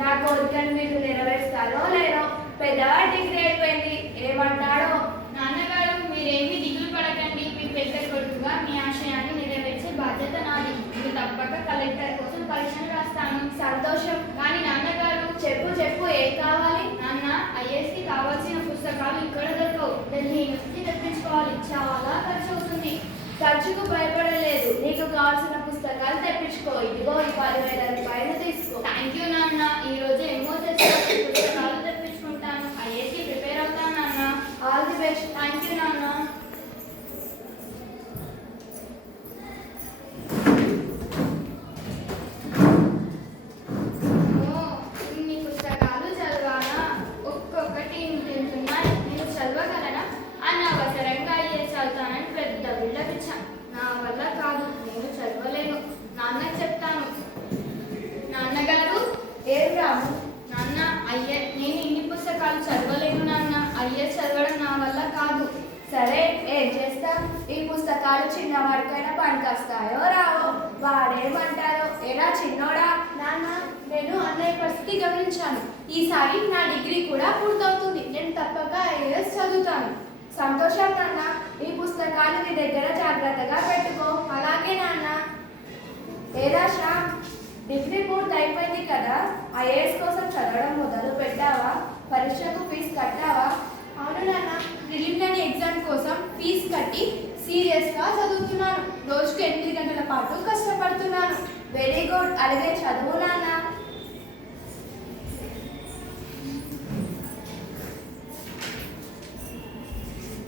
నా కోరికను మీరు నెరవేరుస్తారో లేదో. పెద్దవాడు డిగ్రీ అయిపోయింది, ఏమంటాడో. నాన్నగారు మీరేమీ దిగులు పడకండి. మీ పెద్ద కొడుకుగా మీ ఆశయాన్ని నెరవేర్చే బాధ్యత నాది. మీరు తప్పక కలెక్టర్ కోసం పరీక్షలు రాస్తాను. సంతోషం. కానీ నాన్నగారు చెప్పు చెప్పు, ఏం కావాలి? నాన్న, ఐఏఎస్కి కావాల్సిన పుస్తకాలు ఇక్కడ దొరకవు. ఢిల్లీ నుంచి తెప్పించుకోవాలి. చాలా ఖర్చు అవుతుంది. ఖర్చుకు భయపడలేదు. నీకు కావాల్సిన పుస్తకాలు తెప్పించుకో. ఇదిగో ఈ 10,000 రూపాయలు తీసుకో. థ్యాంక్ యూ నాన్న. ఈ రోజు ఎంఓఎస్ పుస్తకాలు తెప్పించుకుంటాను. ఐఏఎస్కి ప్రిపేర్ అవుతాను నాన్న. All the best. Thank you నాన్న. ఇన్ని పుస్తకాలు చదవాలా? ఒక్కొక్కటి ఇంతున్నాయి. నేను చదవగలనా? అనవసరంగా ఐఏఎస్ చదువుతానని పెద్ద బిళ్ళపిచ్చా. నా వల్ల కాదు, నేను చదవలేను. నాన్నకి చెప్తాను. నాన్నగారు, ఏం రాము? నాన్న, నేను ఇన్ని పుస్తకాలు చదవలేను నాన్న. ఐఏఎస్ చదవడం నా వల్ల కాదు. సరే, ఏం చేస్తాం? ఈ పుస్తకాలు చిన్నవాడికైనా పనికొస్తాయో రావో. వాడేమంటారో. ఏరా చిన్నోడా? నాన్న, నేను అన్నయ్య పరిస్థితి గమనించాను. ఈసారి నా డిగ్రీ కూడా పూర్తవుతుంది. నేను తప్పక ఐఏఎస్ చదువుతాను. సంతోషం నాన్న. ఈ పుస్తకాలు నీ దగ్గర జాగ్రత్తగా పెట్టుకో. అలాగే నాన్న. ఏరా శ్యామ్, డిగ్రీ పూర్తి అయిపోయింది కదా, ఐఏఎస్ కోసం చదవడం మొదలు పెట్టావా? పరీక్షకు ఫీజు కట్టావా? అవును నాన్న, ప్రిలిమినరీ ఎగ్జామ్ కోసం ఫీజు కట్టి సీరియస్గా చదువుతున్నాను. రోజుకు 8 గంటల పాటు కష్టపడుతున్నాను. Very good. అలాగే చదువు నాన్న.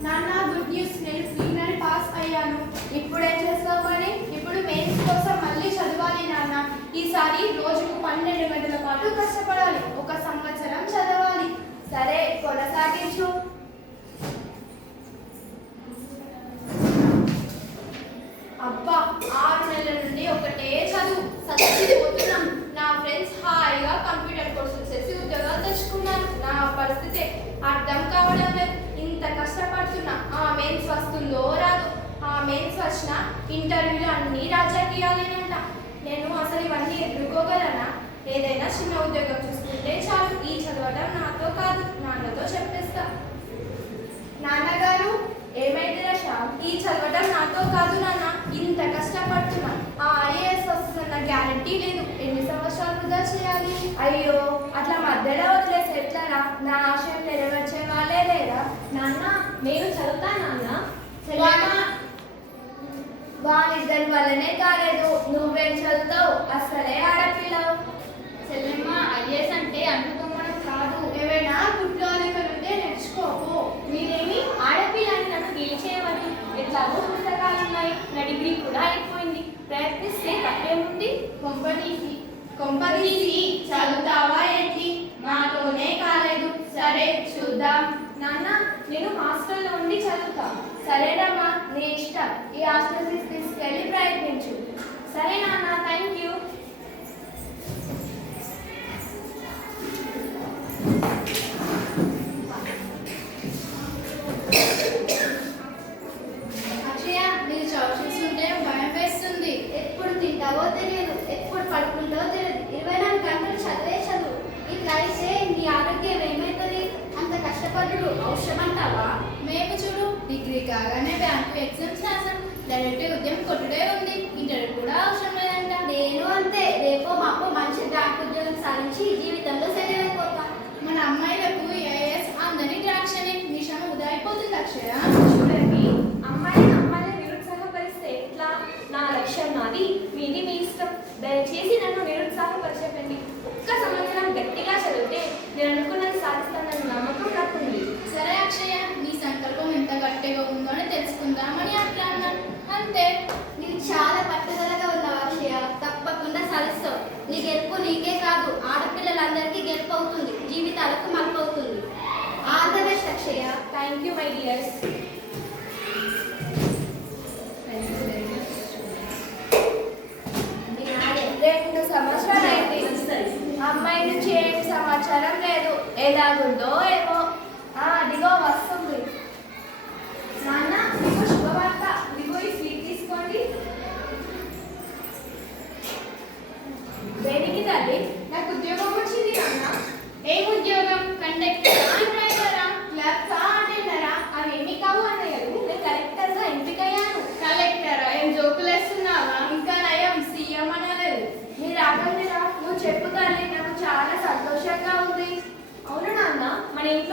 నాన్న, గుడ్ న్యూస్. నేను ప్రిలిమినరీ పాస్ అయ్యాను. ఇప్పుడేం చేస్తావు మరి? ఇప్పుడు మెయిన్స్ కోసం మళ్ళీ చదవాలి నాన్న. ఈసారి రోజుకు 12 గంటల పాటు కష్టపడాలి. 1 సంవత్సరం చదవాలి. సరే, కొనసాగించు. అబ్బా, 6 నెలల నుండి ఒకటే చదువు. చదివిపోతున్నాం. నా ఫ్రెండ్స్ హాయిగా కంప్యూటర్ కోర్సులు చేసి ఉద్యోగాలు తెచ్చుకున్నారు. నా పరిస్థితి అర్థం కావడం లేదు. ఇంత కష్టపడుతున్నా. ఆ మెయిన్స్ వస్తుందో రాదు. ఆ మెయిన్స్ వచ్చిన ఇంటర్వ్యూలు అన్నీ రాజకీయాలేనంట. నేను అసలు ఇవన్నీ ఎదుర్కోగలనా? ఏదైనా చిన్న ఉద్యోగం చూసుకుంటే చాలు. ఈ చదవడం నాతో కాదు. నాన్నతో చెప్పేస్తా. నాన్నగారు, ఏమైందిరా శ్యామ్? ఈ చదవడం నాతో కాదు నాన్న. ఇంత కష్టపడుతున్నా. ఆ ఐఏఎస్ వస్తుందన్న గ్యారంటీ లేదు. ఎన్ని సంవత్సరాలు వృధా చేయాలి? అయ్యో, అట్లా మధ్యలో వదిలేసి ఎట్లారా? నా ఆశయం నెరవేర్చే వాళ్ళే లేరా? నాన్న, నేను చదువుతా నాన్న. వాళ్ళిద్దరి వల్లనే కాలేదు. నువ్వేం చదువుతావు? అసలే ఆడపిల్లవు. చెల్లెమ్మ, ఐఏఎస్ అంటే అంటుకోవడం కాదు. ఏమైనా గుడ్లో ఉంటే నేర్చుకో. మీరేమి ఆడపిల్లని నన్ను గెలిచేయవద్దు. ఎట్లాగో పుస్తకాలు ఉన్నాయి. నా డిగ్రీ కూడా అయిపోయింది. ప్రయత్నిస్తే తప్పేముంది? కొంపదీసి చదువుతావా ఏంటి? మాతోనే కాలేదు. సరే, చూద్దాం. నాన్న, నేను హాస్టల్లో ఉండి చదువుతా. సరేనమ్మా, నీ ఇష్టం. ఈ హాస్టల్ ఫీజు తీసుకెళ్ళి ప్రయత్నించు. సరే నాన్న, థ్యాంక్ యూ. అక్షయ, మీరు చదువు చూస్తుంటే భయం వేస్తుంది. ఎప్పుడు తింటావో తెలియదు, ఎప్పుడు పడుకుంటావో తెలియదు. 24 గంటలు చదివే చదువు. ఇట్లా అయితే నీ ఆరోగ్యం ఏమవుతుంది? అంత కష్టపడు అవసరం అంటావా? మేము చూడు, డిగ్రీ కాగానే బ్యాంకు ఎగ్జామ్స్ రాసాం. డైరెక్ట్ ఉద్యమం కొట్టుడే ఉంది. ఇంటర్వ్యూ కూడా అవసరం లేదంట. నేను అంతే. రేపో మాపో మంచి బ్యాంక్ ఉద్యోగం సాధించి జీవితంలో సెటిల్ అయిపోతా. మన అమ్మాయిలకు ఐఏఎస్ అందరినీ ద్రాక్షని నిషమ ఉదాయిపోతుంది. అక్షయ, చూడండి, అమ్మాయిని నిరుత్సాహపరిస్తే ఎట్లా? నా లక్ష్యం నాది, మీది మీ ఇష్టం. దయచేసి నన్ను నిరుత్సాహపరచకండి. ఒక్క సంవత్సరం గట్టిగా చదివితే నేను అనుకున్నది సాధిస్తానన్న నమ్మకం నాకుంది. సరే అక్షయ, నీ సంకల్పం ఎంత గట్టిగా ఉందో అని తెలుసుకుందామని అట్లా అన్నాను. అంతే. నీకు చాలా పట్టుదలగా ఉన్నావు అక్షయ. తప్పకుండా సాధిస్తావు. నీ గెలుపు నీకే కాదు, ఆడపిల్లలందరికీ గెలుపు అవుతుంది. జీవితాలకు మలుపు అవుతుంది. All the best Akshaya. Thank you my dears. రెండు సంవత్సరాలు అయింది. అమ్మాయి నుంచి ఏం సమాచారం లేదు. ఎలాగుందో ఏమో. అదిగో వస్తుంది. నాన్న, మీకు శుభవార్త. ఇదిగో ఈ స్వీట్ తీసుకోండి. దేనికి తల్లి? నాకు ఉద్యోగం వచ్చింది.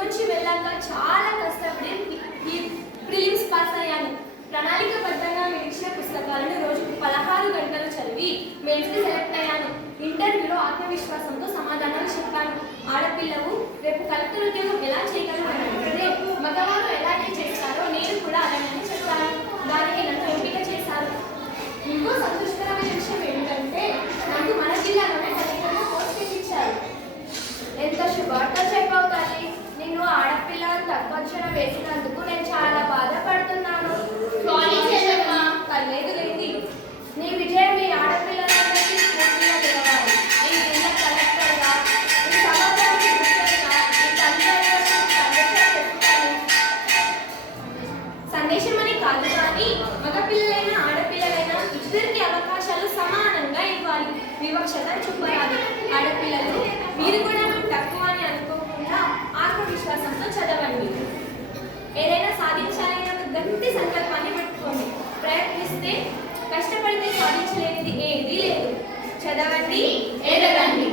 నుంచి వెళ్ళాక చాలా కష్టపడి ఈ ప్రిలిమ్స్ పాస్ అయ్యాను. ప్రణాళికబద్ధంగా మీరు ఇచ్చిన పుస్తకాలను రోజుకు 16 గంటలు చదివి మెయిన్స్కి సెలెక్ట్ అయ్యాను. ఇంటర్వ్యూలో ఆత్మవిశ్వాసంతో సమాధానాలు చెప్పాను. ఆడపిల్లవు రేపు కలెక్టర్ ఉద్యోగం ఎలా చేయగలరు అని అంటే మగవారు ఎలాగే చేస్తారో నేను కూడా అలాగే చెప్తాను. దానికి నన్ను ఎంపిక చేశారు. ఇంకో సంతోషకరమైన విషయం ఏమిటంటే నాకు మన జిల్లాలోనే కలెక్టర్గా పోస్టింగ్ ఇచ్చారు. ఎంత శుభార్త చెప్పావు తల్లి. నిన్ను ఆడపిల్లని తక్కువ అంచనా వేసినందుకు నేను చాలా బాధపడుతున్నాను. సారీ చెల్లెమ్మ. పర్లేదు లేండి. నీ విజయం మీ ఆడపిల్లలందరికీ స్ఫూర్తిగా నిలవాలి. ఈ జిల్లా కలెక్టర్గా, ఈ సమాజానికి ముఖ్యంగా ఈ తల్లిదండ్రులకు సందేశం చెప్తాను. సందేశం అని కాదు కానీ మగపిల్లలైనా ఆడపిల్లలైనా ఇద్దరికి అవకాశాలు సమానంగా ఇవ్వాలి. వివక్షత చూపరాదు. ఆడపిల్లలు మీరు కూడా మేము తక్కువ అని అనుకోకుండా ఆత్మవిశ్వాసంతో చదవండి. ఏదైనా సాధించాలనే ఒక గట్టి సంకల్పాన్ని పెట్టుకోండి. ప్రయత్నిస్తే కష్టపడితే సాధించలేనిది ఏదీ లేదు. చదవండి, ఎదగండి.